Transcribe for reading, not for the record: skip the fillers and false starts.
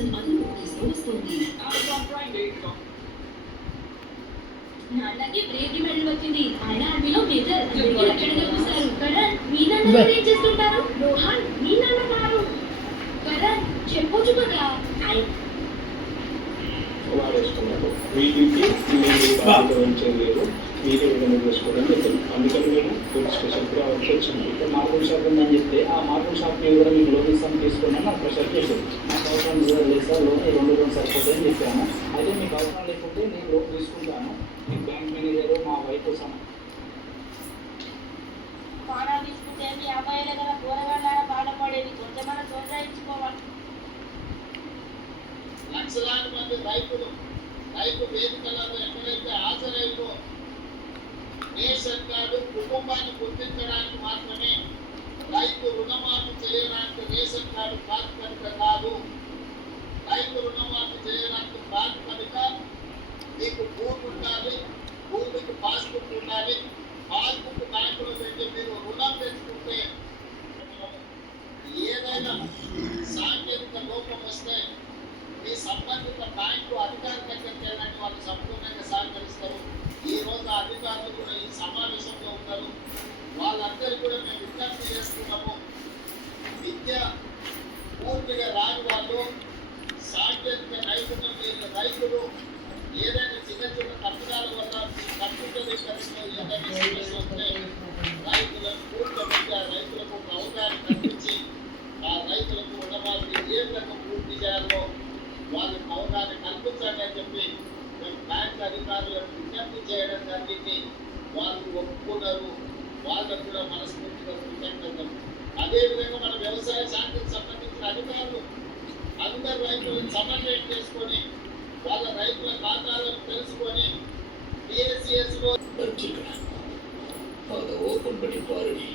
అసలు అదుపు తీసుకొస్తుంది. నాన్నకి బ్రేక్ మెడల్ వచ్చింది. ఆయన ఆర్మీలో మేజర్. రక్షణగా చూశారు. కరణ్ మీ నాన్న ఏం చేస్తుంటారు? రోహన్ మీ నాన్న గారు. కరణ్ చెప్పొచ్చు కదా. వాడేసుకున్నాడు. వీటికి లేదు, మీరే విధంగా చేసుకోవడం చెప్పారు. అందుకని మేము పోలీస్ స్టేషన్కి రావాల్సి వచ్చింది. ఇక్కడ మార్బుల్ షాప్ ఉందని చెప్తే ఆ మార్బుల్ షాప్ మీద కూడా మీకు లోన్ ఇస్తాను తీసుకున్నాను నాకు ప్రెషర్ చేశారు. నాకు అవసరం లేదు సార్, లోన్ 2 రోజులు సరిపోతాయని చెప్పాను. అయితే మీకు అవసరం లేకుంటే నేను లోన్ తీసుకుంటాను. మీకు బ్యాంక్ మేనేజర్ మా వైఫ్ కోసం తీసుకుంటే మీ అమ్మాయిల కదా కూరగాయల బాధపడేది కొంచెమన్నా ప్రోత్సహించుకోవాలి. లక్షలాది మంది రైతు వేదికలలో ఎక్కడైతే హాజరైందో రేషన్ కార్డు కుటుంబాన్ని గుర్తించడానికి మాత్రమే, రైతు రుణమాఫీ చేయడానికి రేషన్ కార్డు ప్రాతిపదిక కాదు. రైతు రుణమాఫీ చేయడానికి ప్రాతిపదిక మీకు భూమి ఉండాలి, భూమికి పాస్బుక్ ఉండాలి. పాస్బుక్ బ్యాంకులో పెట్టి మీరు రుణం తెచ్చుకుంటే ఏదైనా సాంకేతిక లోపం వస్తే మీ సంబంధిత బ్యాంకు అధికారి దగ్గరికి వెళ్ళడానికి వాళ్ళు సంపూర్ణంగా సహకరిస్తారు. ఈ రోజు అధికారులు కూడా ఈ సమావేశంలో ఉన్నారు. వాళ్ళందరూ కూడా మేము విజ్ఞప్తి చేస్తున్నాము. విద్య పూర్తిగా రాని వాళ్ళు, సాంకేతిక నైపుణ్యం లేని రైతులు ఏదైనా చిన్న చిన్న తప్పిదాల వల్ల కంప్యూటరీకరణలో ఏదైనా సమస్య వస్తే రైతులకు పూర్తిగా రైతులకు ఒక అవగాహన కల్పించి ఆ రైతులకు రుణమాఫీ ఏ విధంగా పూర్తి చేయాలో వాళ్ళకి అవగాహన కల్పించండి అని చెప్పి మేము బ్యాంక్ అధికారులకు విజ్ఞప్తి చేయడం జరిగింది. వాళ్ళు ఒప్పుకున్నారు. వాళ్ళకు కూడా మనస్ఫూర్తిగా కృతజ్ఞతలు. అదేవిధంగా మన వ్యవసాయ శాఖకు సంబంధించిన అధికారులు అందరు రైతులను సమన్వయం చేసుకొని వాళ్ళ రైతుల ఖాతాలను తెలుసుకొని PSCS లో ఓపెన్ బట్టి